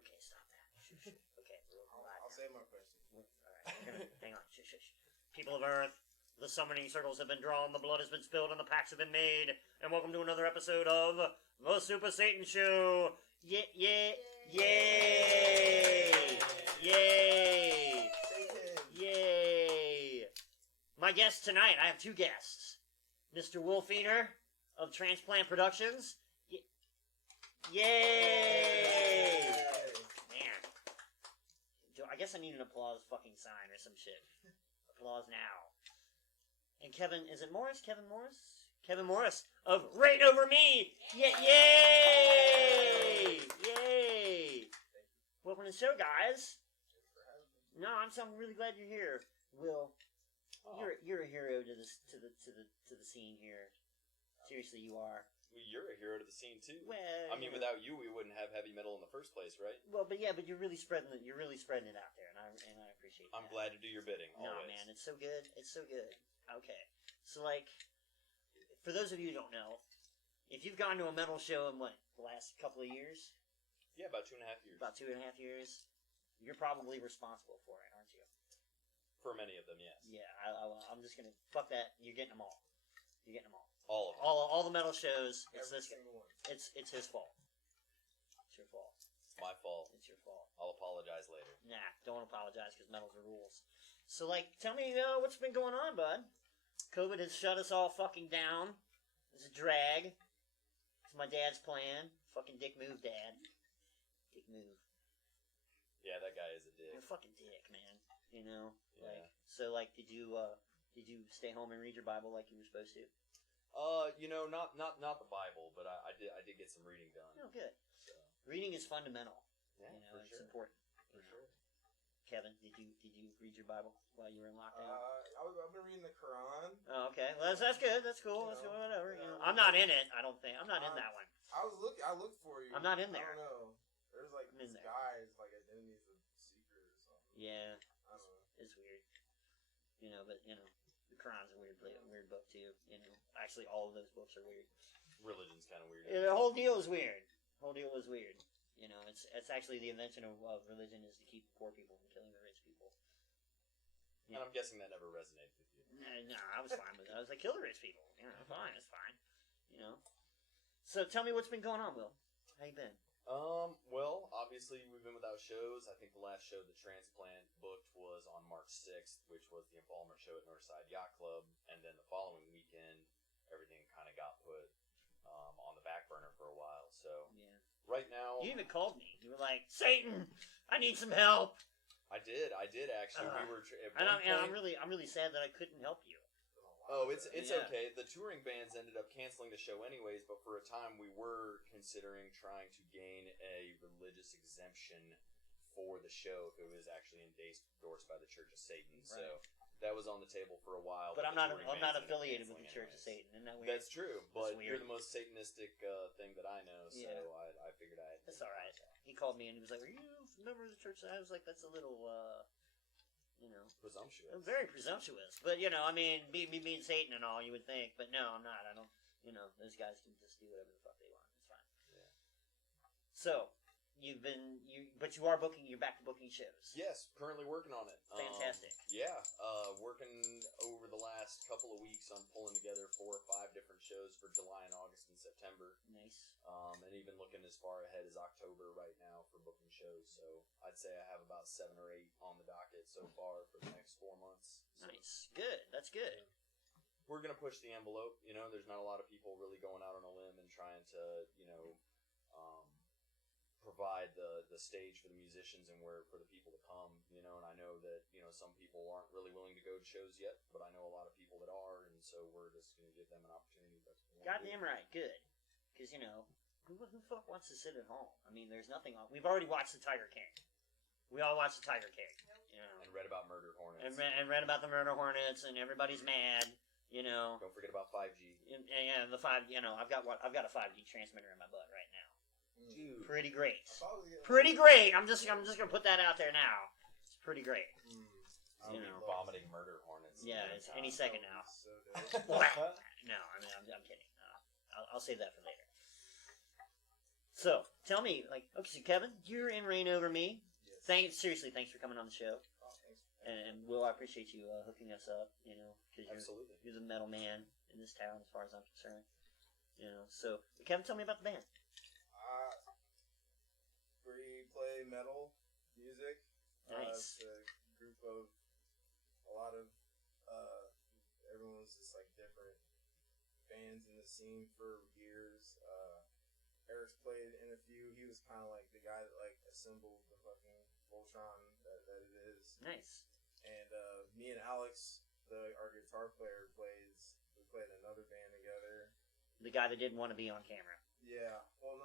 Okay, stop that. Shh. Okay, I'll save my question. All right, hang on. Shh. People of Earth, the summoning circles have been drawn, the blood has been spilled, and the pacts have been made. And welcome to another episode of The Super Satan Show. Yay! My guest tonight, I have two guests. Mr. Feiner of Transplant Productions. Yay! Man. I guess I need an applause fucking sign or some shit. Applause now. And Kevin, is it Morris? Kevin Morris? Kevin Morris of Right Over Me! Yay! Welcome to the show, guys. No, I'm really glad you're here. Will, you're a hero to the scene here. Seriously, you are. Well, you're a hero to the scene too. Well, I mean, without you, we wouldn't have heavy metal in the first place, right? Well, but you're really spreading it. You're really spreading it out there, and I appreciate that. I'm glad to do your bidding. Always. No, man, it's so good. It's so good. Okay, so like, for those of you who don't know, if you've gone to a metal show in the last couple of years? Yeah, about 2.5 years. About 2.5 years. You're probably responsible for it, aren't you? For many of them, yes. Yeah, I'm just gonna fuck that. You're getting them all. All of them. All the metal shows. It's Every this guy. single one. It's his fault. It's your fault. It's my fault. It's your fault. I'll apologize later. Nah, don't apologize because metal's the rules. So, tell me what's been going on, bud. COVID has shut us all fucking down. It's a drag. It's my dad's plan. Fucking dick move, Dad. Dick move. Yeah, that guy is a dick. You're a fucking dick, man. You know? Yeah. Did you stay home and read your Bible like you were supposed to? Not the Bible, but I did get some reading done. Oh, good. So. Reading is fundamental. Yeah, for sure. It's important. For sure. Kevin, did you read your Bible while you were in lockdown? I've been reading the Quran. Oh, okay. Well, that's good. That's cool. That's cool. Whatever. I'm not in it. I don't think. I'm not in that one. I looked for you. I'm not in there. I don't know. There's this there. guy's identities of secret or something. Yeah. I don't know. It's weird. But the Quran's a weird book too. Actually, all of those books are weird. Religion's kind of weird. Yeah, the whole deal is weird. It's actually the invention of religion is to keep poor people from killing the rich people. And I'm guessing that never resonated with you. No, I was fine with it. I was like, kill the rich people. Fine, it's fine. So tell me what's been going on, Will. How you been? Well, obviously we've been without shows. I think the last show the Transplant booked was on March 6th, which was the Embalmer show at Northside Yacht Club, and then the following weekend, everything kind of got put on the back burner for a while. So Yeah. Right now, You even called me. You were like, Satan, I need some help. I did actually. We were And I'm really sad that I couldn't help you. Oh, it's Yeah. okay. The touring bands ended up canceling the show anyways, but for a time we were considering trying to gain a religious exemption for the show if it was actually endorsed by the Church of Satan. So Right. that was on the table for a while. But I'm the not touring bands ended up affiliated with the canceling Church of anyways. Satan. Isn't that weird? That's true, but weird. you're the most Satanistic thing that I know, so Yeah. I figured I'd... That's all right. He called me and he was like, "Are you a member of the church?" I was like, "That's a little, Presumptuous. very presumptuous." But me being Satan and all, you would think. But no, I'm not. I don't. Those guys can just do whatever the fuck they want. It's fine. Yeah. So but you are booking. You're back to booking shows. Yes, currently working on it. Fantastic. Working over the last couple of weeks on pulling together 4 or 5 different shows for July and August and September. Nice. And even looking as far ahead as October right now for booking shows. So I'd say I have about 7 or 8 on the docket so far for the next 4 months. So Nice. Good. That's good. we're going to push the envelope. There's not a lot of people really going out on a limb and trying to, provide the stage for the musicians and for the people to come, and I know that, some people aren't really willing to go to shows yet, but I know a lot of people that are, and so we're just going to give them an opportunity. Goddamn right. Good. Because, who the fuck wants to sit at home? I mean, there's nothing on. We've already watched The Tiger King. We all watched The Tiger King. And read about Murder Hornets. And read about the Murder Hornets, and everybody's mad. Don't forget about 5G. And the 5. I've got a 5G transmitter in my butt right now. Dude. Pretty great. Yeah. Pretty great. I'm just gonna put that out there now. It's pretty great. I'll be vomiting Murder Hornets. Yeah, it's any second now. So dope. No, I'm kidding. I'll save that for later. So, tell me, like, okay, so Kevin, you're in Reign Over Me. Yes. Seriously, thanks for coming on the show. Oh, thanks. And Will, I appreciate you hooking us up, you know, because Absolutely. you're the metal man in this town as far as I'm concerned. You know, so, Kevin, tell me about the band. We play metal music. Nice. It's a group of a lot of everyone's just like different bands in the scene for years. Eric's played in a few. He was kind of like the guy that like assembled the fucking Voltron that it is. Nice. And me and Alex, our guitar player, we played another band together. The guy that didn't want to be on camera. Yeah, well,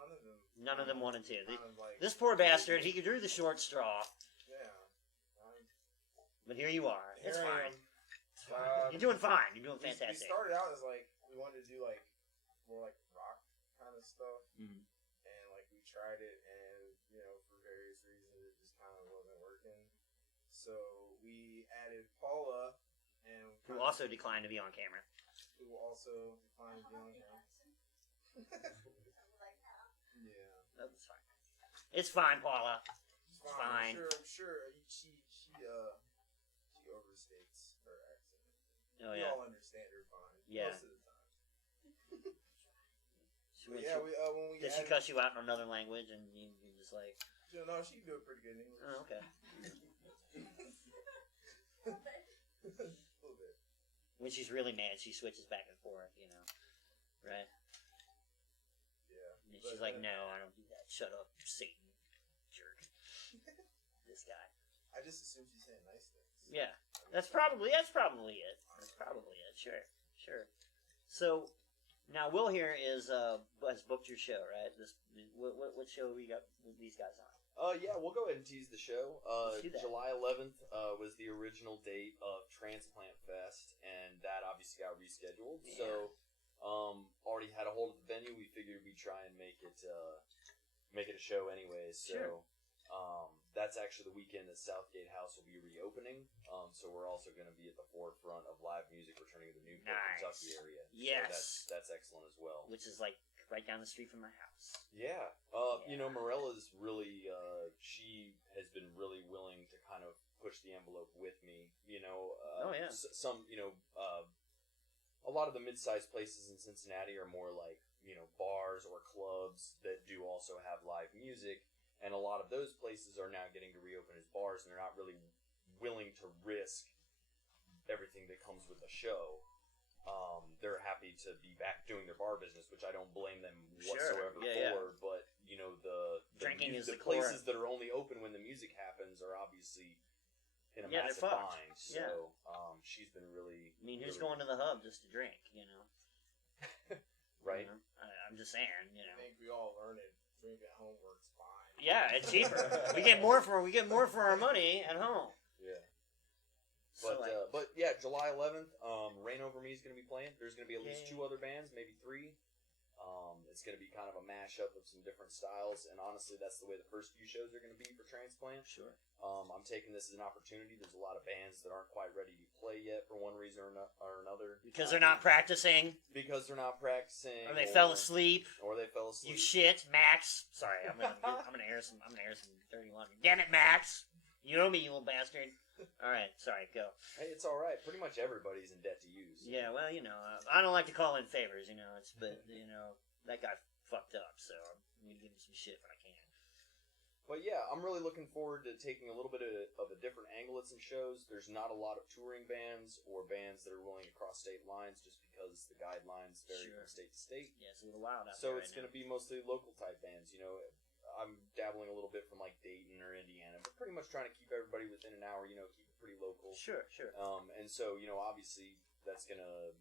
None of them wanted to. kind of like, This poor bastard, he drew the short straw, yeah. but here you are. It's Here I fine. am. You're doing fine. You're doing We fantastic. started out as like we wanted to do like more like rock kind of stuff, Mhm. and like we tried it, and you know for various reasons it just kind of wasn't working. So we added Paula, and Who also declined to be on camera. who also declined to be on camera. Yeah, That's fine. It's fine, Paula. it's Fine. I'm sure she overstates her accent. Oh We yeah. all understand her fine. Yeah. Most of the time. When Yeah, when we did she added, cuss you out in another language, and you're just like, no, she can do it pretty good in English. oh, okay. A little bit. When she's really mad, she switches back and forth, you know, right? Yeah. And she's like, no, I don't do that. Shut up, Satan, jerk. This guy. I just assume she's saying nice things. Yeah, that's probably it. That's probably it. Sure. So now Will here has booked your show, right? What show we got with these guys on? Yeah, we'll go ahead and tease the show. Let's do that. July 11th was the original date of Transplant Fest, and that obviously got rescheduled. Yeah. So, already had a hold of the venue. We figured we'd try and make it a show anyways. Sure. So, that's actually the weekend that Southgate House will be reopening. So we're also going to be at the forefront of live music returning to the Newport, Nice. Kentucky area. Yes. So that's excellent as well. Which is like right down the street from my house. Yeah. Yeah. You know, Morella's really, she has been really willing to kind of push the envelope with me. You know, Oh, yeah. Some, you know, a lot of the mid-sized places in Cincinnati are more like, you know, bars or clubs that do also have live music. And a lot of those places are now getting to reopen as bars, and they're not really willing to risk everything that comes with a show. They're happy to be back doing their bar business, which I don't blame them whatsoever Yeah, for. But you know, the Drinking is the the core. places that are only open when the music happens are obviously in a Yeah, they're massive fucked. bind. Yeah. So she's been really. I mean, who's really- going to the hub just to drink, you know? right? You know? I'm just saying, you I know. think we all learn it. Drink at home works fine. Yeah, it's cheaper. we get more for our money at home. Yeah. So But yeah, July 11th, Reign Over Me is going to be playing. There's going to be at least Yeah. 2 other bands, maybe 3. It's going to be kind of a mashup of some different styles, and honestly, that's the way the first few shows are going to be for Transplant. sure. I'm taking this as an opportunity. There's a lot of bands that aren't quite ready to play yet for one reason or another. Because they're not practicing, Because they're not practicing. or they fell asleep. Or they fell asleep. You shit, Max. Sorry, I'm gonna air some dirty laundry. Damn it, Max. You owe me, you little bastard. All right, sorry, go. Hey, it's all right. Pretty much everybody's in debt to you. So. Yeah, well, you know, I don't like to call in favors, you know. But you know, that guy fucked up, so I'm gonna give him some shit when I can. But yeah, I'm really looking forward to taking a little bit of a different angle at some shows. There's not a lot of touring bands or bands that are willing to cross state lines just because the guidelines vary Sure. from state to state. Yeah, it's a little wild out So there it's right going to be mostly local type bands. You know, I'm dabbling a little bit from like Dayton or Indiana, but pretty much trying to keep everybody within an hour, you know, keep it pretty local. now. Sure. And so, you know, obviously that's going to,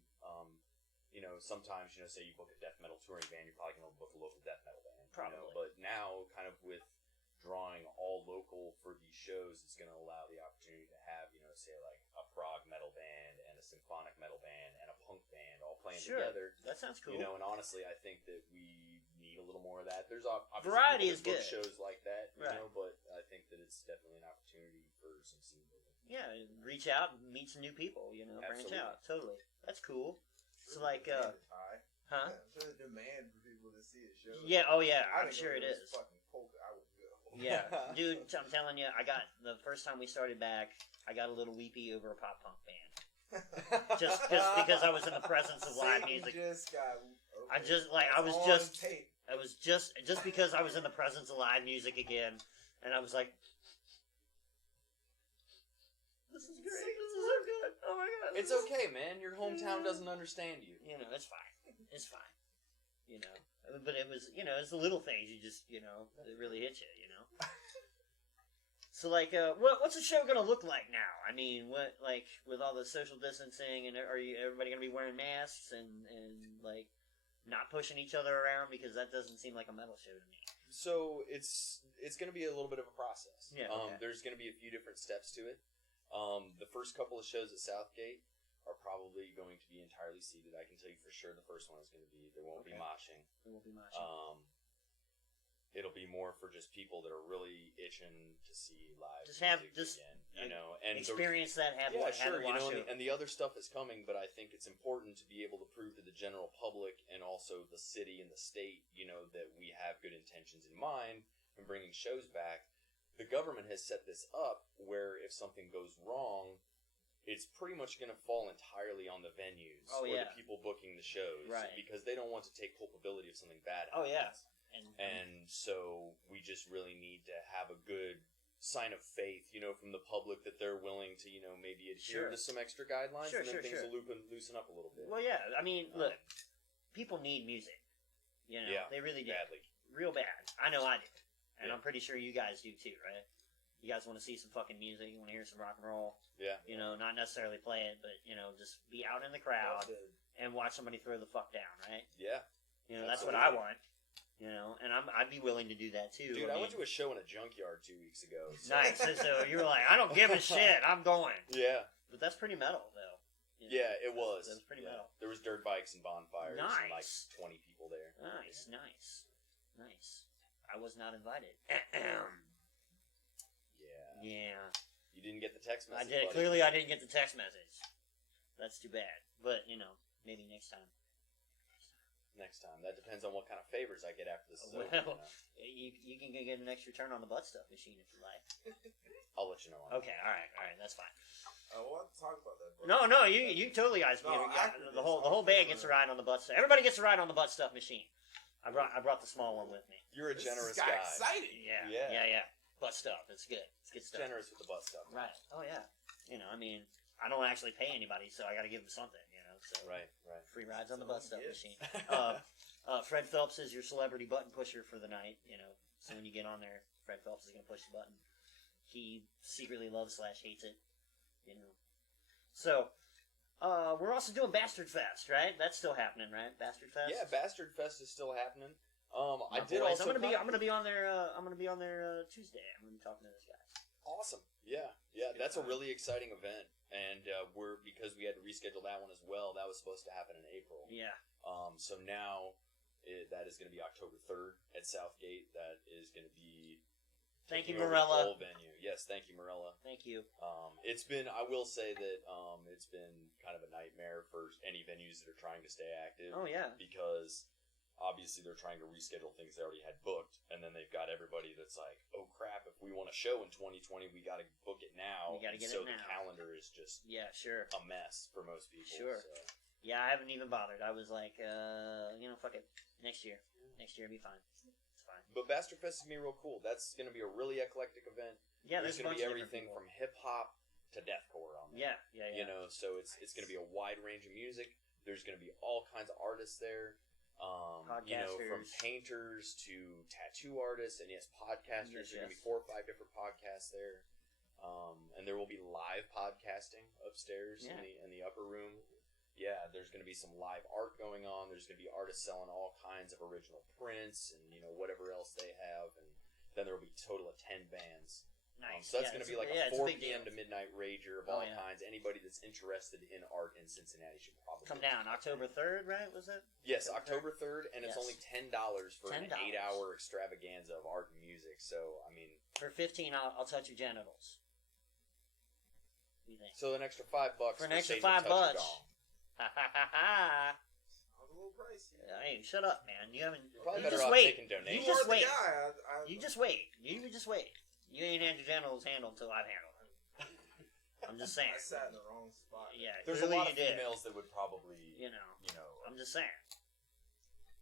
you know, sometimes, you know, say you book a death metal touring band, you're probably going to book a local death metal band. Probably. You know? But now, kind of with drawing all local for these shows, it's going to allow the opportunity to have, you know, say like a prog metal band and a symphonic metal band and a punk band all playing Sure. together. That sounds cool. You know, and honestly, I think that we need a little more of that. There's obviously Variety people is that book good. shows like that, you Right. know, but I think that it's definitely an opportunity for some scene building. Yeah, reach out, meet some new people, you know, branch Absolutely. out. Totally. That's cool. So Sure, like, the demand is high. huh? I'm sure the demand for people people to see a show. Yeah, oh yeah, I I'm didn't sure go it to this is. Fucking polka, I would go. Yeah, dude, I'm telling you, I got the first time we started back, I got a little weepy over a pop punk band. Just because I was in the presence of live Satan music. Just got, I just like I was on just tape. I was just because I was in the presence of live music again, and I was like, this is great. This is so good. Oh my god. It's okay, man. Your hometown doesn't understand you. You know, it's fine. It's fine. You know, but it was it's the little things you just it really hit you. You know. So like, what's the show gonna look like now? I mean, what like with all the social distancing and everybody gonna be wearing masks and like not pushing each other around, because that doesn't seem like a metal show to me. So it's going to be a little bit of a process. Yeah. Okay. There's going to be a few different steps to it. The first couple of shows at Southgate are probably going to be entirely seated. I can tell you for sure the first one is going to be, there won't be moshing. There won't be moshing. It'll be more for just people that are really itching to see live Just have music again, and experience that. sure, watch and the other stuff is coming, but I think it's important to be able to prove to the general public and also the city and the state, that we have good intentions in mind in bringing shows back. The government has set this up where if something goes wrong, it's pretty much going to fall entirely on the venues or the people booking the shows, right? Because they don't want to take culpability if something bad Oh happens. yeah. And so we just really need to have a good sign of faith, from the public that they're willing to, maybe adhere to some extra guidelines, and then things will loosen up a little bit. Well, yeah. I mean, look, people need music. They really do. Badly. Real bad. I know I do. And I'm pretty sure you guys do too, right? You guys want to see some fucking music, you want to hear some rock and roll. Yeah. Not necessarily play it, but, just be out in the crowd and watch somebody throw the fuck down, right? Yeah. That's what I want. And I'd be willing to do that too. Dude, I went to a show in a junkyard 2 weeks ago. So. Nice. So you were like, I don't give a shit. I'm going. Yeah. But that's pretty metal, though. Yeah, it was. That was pretty metal. There was dirt bikes and bonfires and like Nice. 20 people there. Nice. I was not invited. Yeah. You didn't get the text I message. did. Buddy. Clearly, I didn't get the text message. That's too bad. But, maybe next time. Next time. That depends on what kind of favors I get after this is over. Well, you can get an extra turn on the butt stuff machine if you like. I'll let you know. Okay, all right, that's fine. We'll have to talk about that. Bro. No, you totally guys. The whole band gets a ride on the butt stuff. Everybody gets a ride on the butt stuff machine. I brought the small one with me. You're a generous this guy. Exciting. Yeah. Butt stuff. It's good. It's good stuff. Generous with the butt stuff. Right. Oh yeah. I mean, I don't actually pay anybody, so I got to give them something. So Right. Free rides on the butt stuff Yes. machine. Fred Phelps is your celebrity button pusher for the night. So when you get on there, Fred Phelps is going to push the button. He secretly loves / hates it. So we're also doing Bastard Fest, right? That's still happening, right? Bastard Fest. Yeah, Bastard Fest is still happening. I'm gonna be on there. I'm gonna be on there Tuesday. I'm gonna be talking to this guy. Awesome. Yeah. That's a really exciting event, and because we had to reschedule that one as well. That was supposed to happen in April. Yeah. So now that is going to be October 3rd at Southgate. That is going to be. Thank you, taking over Morella. the whole venue. Yes, thank you, Morella. Thank you. It's been. I will say that it's been kind of a nightmare for any venues that are trying to stay active. Oh yeah. Because obviously they're trying to reschedule things they already had booked, and then they've got everybody that's like, oh crap, if we want a show in 2020, we got to book it now. We got to get so it now. the calendar is just sure a mess for most people. Sure. So. Yeah, I haven't even bothered. I was like, fuck it. Next year will be fine. It's fine. But Bastard Fest is going to be real cool. That's going to be a really eclectic event. Yeah, there's going to be everything from hip-hop to deathcore on there. Yeah. So it's going to be a wide range of music. There's going to be all kinds of artists there. From painters to tattoo artists, and yes, podcasters. There's going to be 4 or 5 different podcasts there. And there will be live podcasting upstairs in the upper room. Yeah, there's going to be some live art going on. There's going to be artists selling all kinds of original prints and whatever else they have, and then there will be a total of 10 bands. Nice. So that's going to be like a 4 p.m. deal. to midnight rager of all kinds. Anybody that's interested in art in Cincinnati should probably come down. October 3rd, right? Was it? Yes, October 3rd, and it's only $10 for $10. an 8-hour extravaganza of art and music. So, I mean... For $15, I'll touch your genitals. What do you think? So an extra $5 for an extra Satan to $5. touch your dong. Ha ha ha ha. Sounds a little pricey. Hey, shut up, man. You haven't. You're probably You better just off wait. taking donations. You just are the wait. guy. You just wait. You just wait. You ain't had your genitals handled until I've handled them. I'm just saying. I sat in the wrong spot. Yeah, There's a clearly lot you of did. females that would probably, You know, you know, I'm just saying.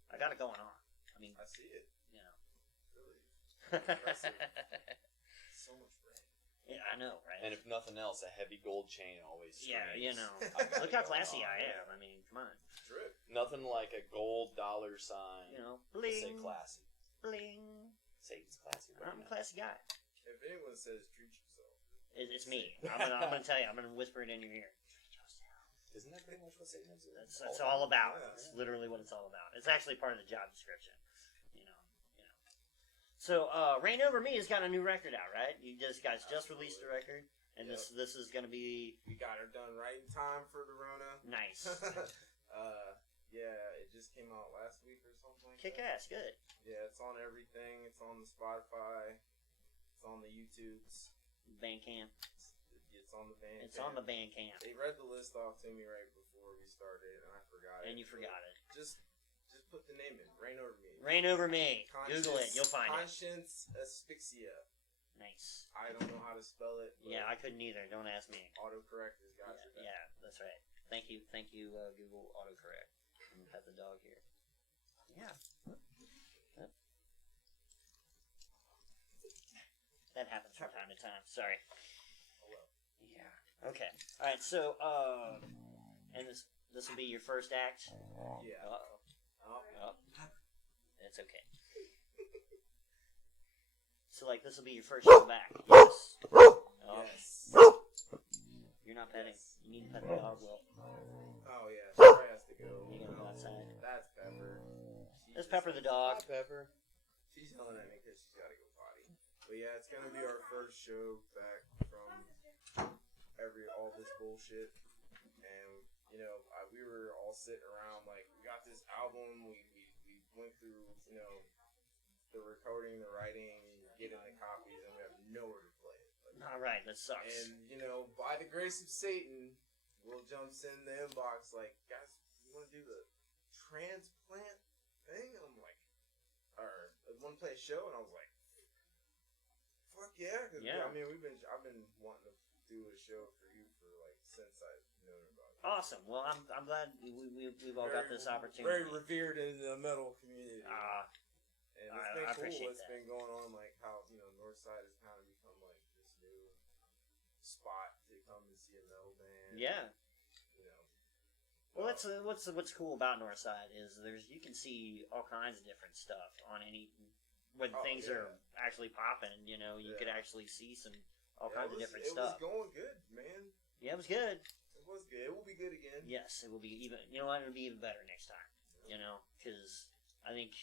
I got it going on. I mean, I see it. you know. Really. Impressive. So much red. Yeah, I know, right? and if nothing else, a heavy gold chain always Yeah, screams. you know. I've got Look it how going classy on. I am. I mean, come on. Drip. Nothing like a gold dollar sign. You know, to say bling, classy. bling. Satan's classy. Right I'm a now. classy guy. If anyone says treat yourself, It's me. I'm gonna tell you. I'm gonna whisper it in your ear. Isn't that pretty much what Satan is? That's all about. Yeah. It's literally what it's all about. It's actually part of the job description. You know. So, Reign Over Me has got a new record out, right? You guys just released a record, and Yep. this is gonna be we got her done right in time for the Rona. nice. Yeah, it just came out last week or something like Kick that. ass, good. Yeah, it's on everything. It's on the Spotify. It's on the YouTubes. Bandcamp. It's on the band. It's on the Bandcamp, They read the list off to me right before we started, and I forgot it. and you forgot it. Just put the name in. Reign Over Me. Reign Over Me. Google it. You'll find it. Conscience Asphyxia. Nice. I don't know how to spell it. But Yeah, I couldn't either. Don't ask me. autocorrect has got Yeah, you. Back. yeah, that's right. Thank you, Google autocorrect. I'm gonna pet the dog here. Yeah. That happens from time to time. Sorry. Oh, well. Yeah. Okay. All right. So, and this will be your first act. Yeah. Oh, it's okay. So, like, this will be your first show back. Yes. Oh, Yes. you're not petting. You need to pet the dog, Will. Oh yeah. She probably has to go. You gotta go outside. That's Pepper. Let's pepper the dog. Pepper. She's yelling at me because she's got to go potty. But yeah, it's gonna be our first show back from all this bullshit. And you know, we were all sitting around like, we got this album. We went through, you know, the recording, the writing, getting the copies, and we have nowhere to play it. Like, All right, that sucks. and you know, by the grace of Satan, Will jumps in the inbox like, guys, you want to do the transplant thing? And I'm like, or want to play a show? And I was like, fuck yeah! 'Cause, Yeah. I mean, I've been wanting to do a show for you for like since I've known about it. Awesome. Well, I'm glad we've all got this opportunity. Very revered in the metal community. And it's been I cool. appreciate It's that. been going on, like how, you know, Northside has kind of become like this new spot to come and see a metal band. Yeah. You know. Well, that's what's cool about Northside is you can see all kinds of different stuff on any when Oh, things yeah. are actually popping. You know, you could Yeah. actually see all Yeah, kinds of different it stuff. was going good, man. Yeah, it was good. It was good. It will be good again. Yes, it will be even. You know what? It'll be even better next time. You know, because I think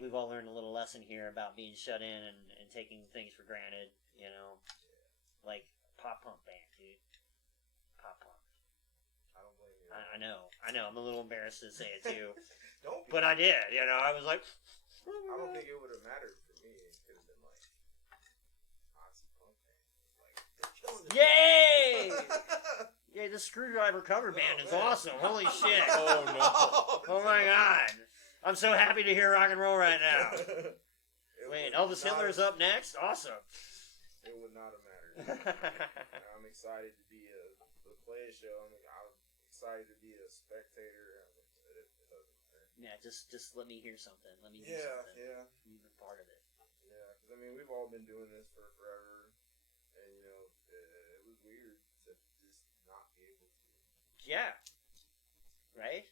we've all learned a little lesson here about being shut in and taking things for granted. You know, like pop punk band, dude. Pop punk. I don't blame you. I know. I'm a little embarrassed to say it too, Don't be. but I did. You know, I was like, I don't think it would have mattered for me. It could have been like Nazi punk band. Like, they're killing it. yay! Yeah, the Screwdriver cover band is man. awesome. Holy shit! Oh no. Oh my god! I'm so happy to hear rock and roll right now. It Wait, would Elvis not- Hitler's up next? Awesome. It would not have mattered. I'm excited to be to play a show. I'm excited to be a spectator. It doesn't matter. Yeah, just let me hear something. Let me hear something. Yeah. You've been part of it. Yeah, because I mean, we've all been doing this for forever, and you know, it was weird to just not be able to. Yeah. Right?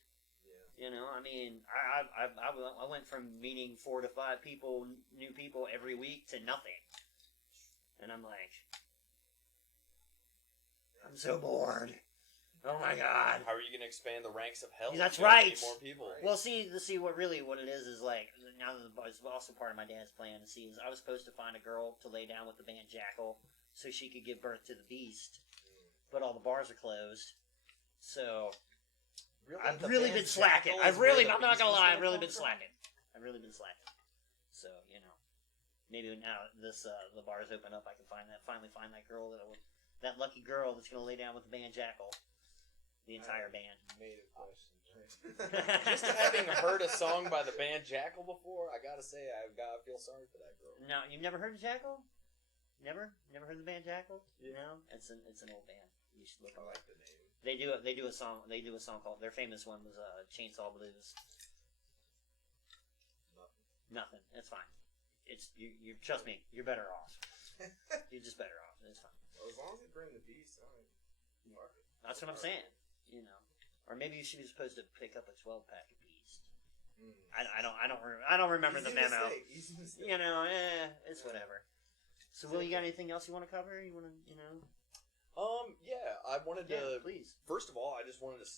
Yeah. You know, I mean, I went from meeting 4 to 5 people, new people every week to nothing. And I'm like, I'm so bored. Oh my god. How are you going to expand the ranks of hell? That's You gotta right. need more people. Well, see what it is like, now that it's also part of my dad's plan to see, is I was supposed to find a girl to lay down with the band Jackal so she could give birth to the beast, but all the bars are closed. So, I've The really band been slacking. Jackal is where the I'm not beast gonna is lie, gonna I've really come been from? slacking. I've really been slacking. So, you know, maybe now the bars open up, I can finally find that girl that lucky girl that's gonna lay down with the band Jackal. The entire band. Made a question. Just having heard a song by the band Jackal before, I gotta say, I feel sorry for that girl. No, you've never heard of Jackal? Never heard of the band Jackal? Yeah. No, it's an old band. You should look I it up. like the name. They do a song called, their famous one was Chainsaw Blues. Nothing. It's fine. It's you trust me. You're better off. You're just better off. It's fine. Well, as long as they bring the beast, fuck it. That's what I'm saying. You know, or maybe you should be supposed to pick up a 12-pack of Beast. I don't remember the memo. Easy mistake. You know, it's whatever. So, Will, you got anything else you want to cover? You want to, Yeah, I wanted to. Please. First of all, I just wanted to,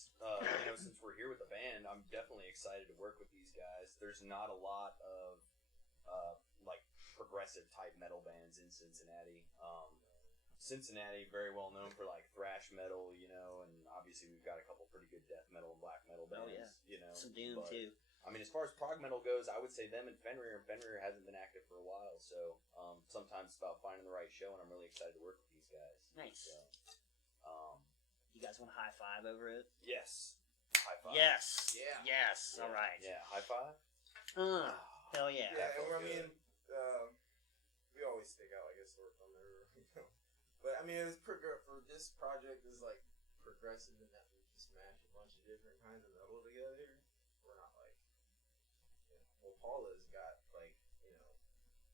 since we're here with the band, I'm definitely excited to work with these guys. There's not a lot of, like, progressive type metal bands in Cincinnati. Cincinnati, very well known for, like, thrash metal, and obviously we've got a couple pretty good death metal and black metal bands, Some Doom, too. I mean, as far as prog metal goes, I would say them and Feiner. Feiner hasn't been active for a while, so sometimes it's about finding the right show, and I'm really excited to work with these guys. Nice. So, you guys want a high five over it? yes. High five. Yes. Yeah. Yes. All right. Yeah, high five. Hell yeah. Yeah, felt I mean, we always stick out, I guess, on there. But I mean, it's for this project is like progressive in that we just mash a bunch of different kinds of metal together. We're not like, well, Paula's got like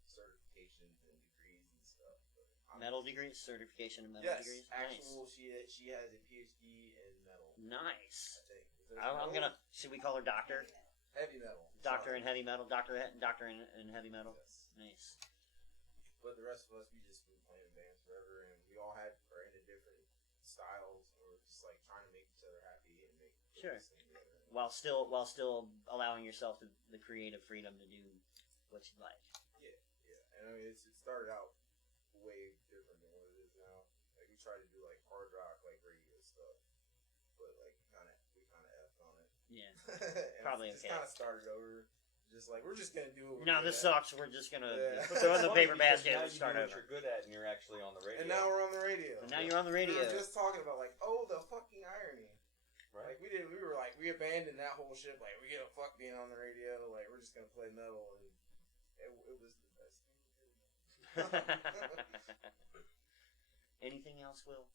certifications and degrees and stuff. But Metal degrees, certification in metal yes, degrees. actual. She has a PhD in metal. Nice. I think. I'm gonna. Should we call her doctor? Heavy metal. Doctor in heavy metal. Doctor in heavy metal. Yes. Nice. But the rest of us, we just been playing bands forever, and we all are into different styles, and we're just like trying to make each other happy and make Sure. this thing together. While still allowing yourself the creative freedom to do what you like. Yeah, and I mean it started out way different than what it is now. Like we try to do like hard rock, like radio stuff, but like we kind of effed on it. Yeah. And Probably just okay. kind of started over. Just like we're just gonna do what we're No, good this at. sucks. We're just gonna Yeah. throw in the Funny paper because basket now and you start know over. what you're good at, and you're actually on the radio. And now we're on the radio. And now you're on the radio. We were just talking about like, oh, the fucking irony. Right. Like we abandoned that whole shit. Like we give a fuck being on the radio. Like we're just gonna play metal, and it was the best thing we did. Anything else, Will?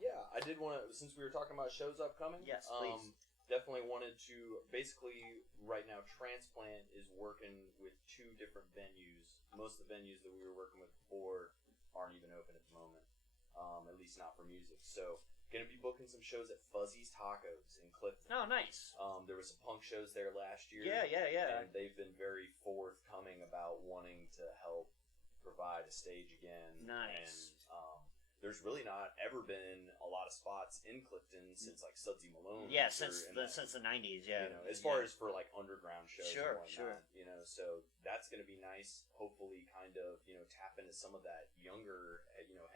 Yeah, I did want to, since we were talking about shows upcoming. Yes, please. Definitely wanted to, basically, right now, Transplant is working with 2 different venues. Most of the venues that we were working with before aren't even open at the moment, at least not for music. So, gonna be booking some shows at Fuzzy's Tacos in Clifton. Oh, nice. There was some punk shows there last year. Yeah. And they've been very forthcoming about wanting to help provide a stage again. Nice. And there's really not ever been a lot of spots in Clifton since like Sudsy Malone. Yeah, since the 90s. Yeah. As far as for like underground shows. Sure, and sure. whatnot, so that's going to be nice. Hopefully, kind of tap into some of that younger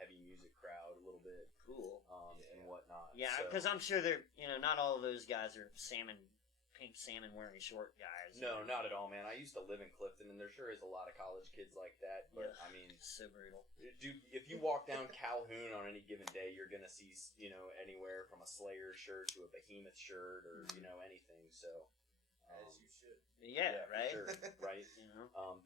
heavy music crowd a little bit. Cool. And whatnot. Yeah, because I'm sure they're not all of those guys are pink salmon wearing short guys. No, not at all, man. I used to live in Clifton, and there sure is a lot of college kids like that. But I mean, so brutal. Dude, if you walk down Calhoun on any given day, you're gonna see anywhere from a Slayer shirt to a Behemoth shirt or anything. So, As you should. Yeah, for right. sure, right.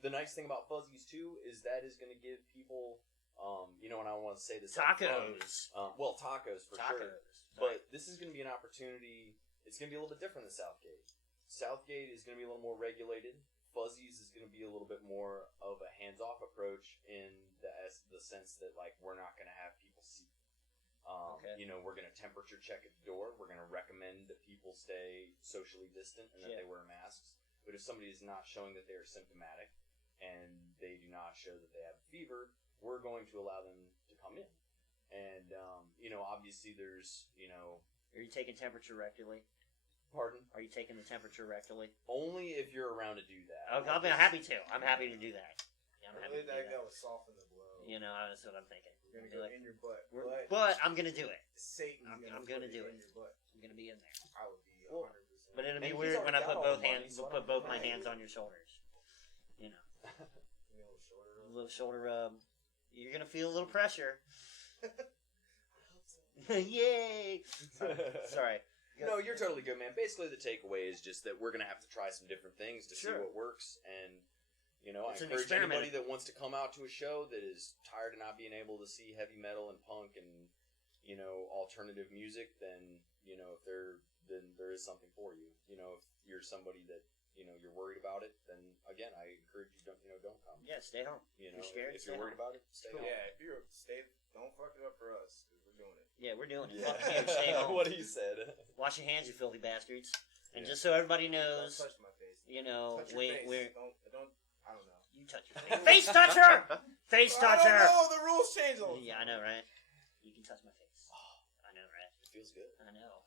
The nice thing about Fuzzies too is that is gonna give people, and I want to say this tacos. Tacos for sure. Tacos. But this is gonna be an opportunity. It's going to be a little bit different than Southgate. Southgate is going to be a little more regulated. Fuzzies is going to be a little bit more of a hands-off approach in the sense that, like, we're not going to have people see. Okay. We're going to temperature check at the door. We're going to recommend that people stay socially distant and that they wear masks. But if somebody is not showing that they are symptomatic and they do not show that they have a fever, we're going to allow them to come in. And, obviously there's, Are you taking temperature rectally? Pardon? Are you taking the temperature rectally? Only if you're around to do that. Oh, I'm happy to. I'm happy to do that. Yeah, I'm happy to do that that. would soften the blow. That's what I'm thinking. We're gonna go in your butt. But I'm gonna do it. Satan's I'm gonna do it. in your butt. I'm gonna be in there. I would be 100%. But it'll be And weird he's when I already put got all both the money, hands, so put I don't both know. my hands on your shoulders. A little shorter. A little shoulder rub. You're gonna feel a little pressure. I hope so. Yay! Sorry. No, you're totally good, man. Basically, the takeaway is just that we're going to have to try some different things to see Sure. what works. And, you know, It's I an encourage experiment. anybody that wants to come out to a show that is tired of not being able to see heavy metal and punk and, you know, alternative music, then, you know, then there is something for you. You know, if you're somebody that, you know, you're worried about it, then, again, I encourage you, don't come. Yeah, stay home. You know, You're scared, if stay you're worried home. about it, stay home. Yeah, if you're don't fuck it up for us, because we're doing it. Yeah, we're doing it. Yeah. Fuck you, stay home. What he said. Wash your hands, you filthy bastards. And Yeah. just so everybody Don't knows, touch my face. you know, Touch your face. we're Don't, I don't know. you touch your face. Face toucher! Face I toucher! don't know, the rules change all the Yeah, I time. know, right? You can touch my face. I know, right? It feels good. I know.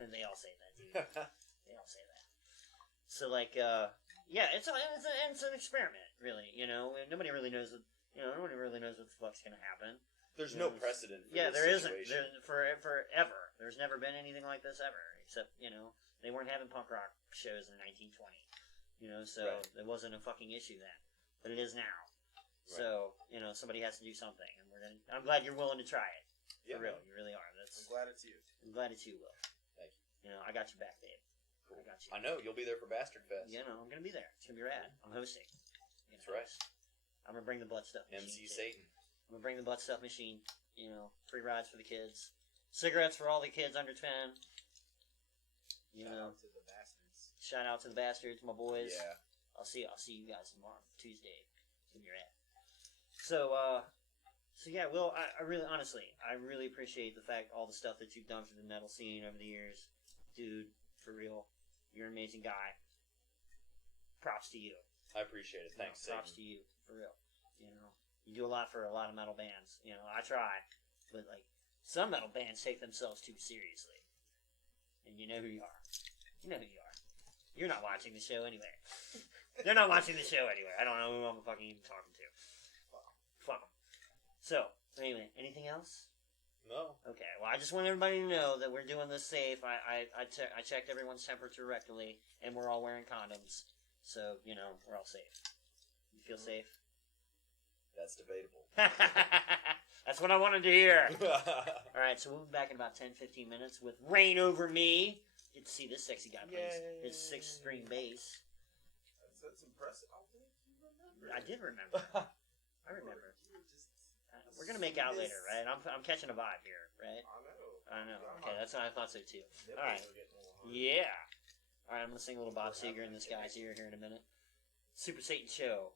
And they all say that, dude. They all say that. So, like, yeah, it's an experiment, really. You know, and nobody really knows what the fuck's gonna happen. There's no precedent for Yeah, this there isn't. situation. Forever. There's never been anything like this ever. Except, you know, they weren't having punk rock shows in 1920. You know, so Right. it wasn't a fucking issue then. But it is now. So, you know, somebody has to do something. And I'm glad you're willing to try it. Yeah, For real. You really are. I'm glad it's you. I'm glad it's you, Will. Thank you. You know, I got your back, Dave. Cool. I got you. I know, you'll be there for Bastard Fest. You know, I'm going to be there. It's going to be rad. I'm hosting. That's right. I'm going to bring the butt stuff machine. MC too. Satan. I'm going to bring the butt stuff machine. You know, free rides for the kids. Cigarettes for all the kids under 10. You Shout know, out to the bastards. shout out to the bastards, my boys. Yeah. I'll see you guys tomorrow, Tuesday. It's gonna be rad. So yeah, Will, I really, honestly, I really appreciate the fact, all the stuff that you've done for the metal scene over the years. Dude, for real. You're an amazing guy. Props to you. I appreciate it. Thanks, Props Satan. to you, for real. You know, you do a lot for a lot of metal bands. You know, I try, but like some metal bands take themselves too seriously, and you know who you are. You know who you are. You're not watching the show anyway. They're not watching the show anyway. I don't know who I'm fucking even talking to. Fuck them. So anyway, anything else? No. Okay. Well, I just want everybody to know that we're doing this safe. I checked everyone's temperature rectally, and we're all wearing condoms. So, you know, we're all safe. You feel safe? That's debatable. That's what I wanted to hear. Alright, so we'll be back in about 10-15 minutes with Rain Over Me. Get to see this sexy guy play his 6-string bass. That's impressive. I think you remember. I did remember. I remember. We're gonna make out later, right? I'm catching a vibe here, right? I know. Okay, that's what I thought so too. Alright. Yeah. Alright, I'm gonna sing a little Bob Seger in this guy's ear here in a minute. Super Satan Show.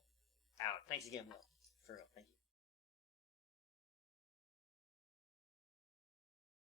Out. Thanks again, Will. For real. Thank you.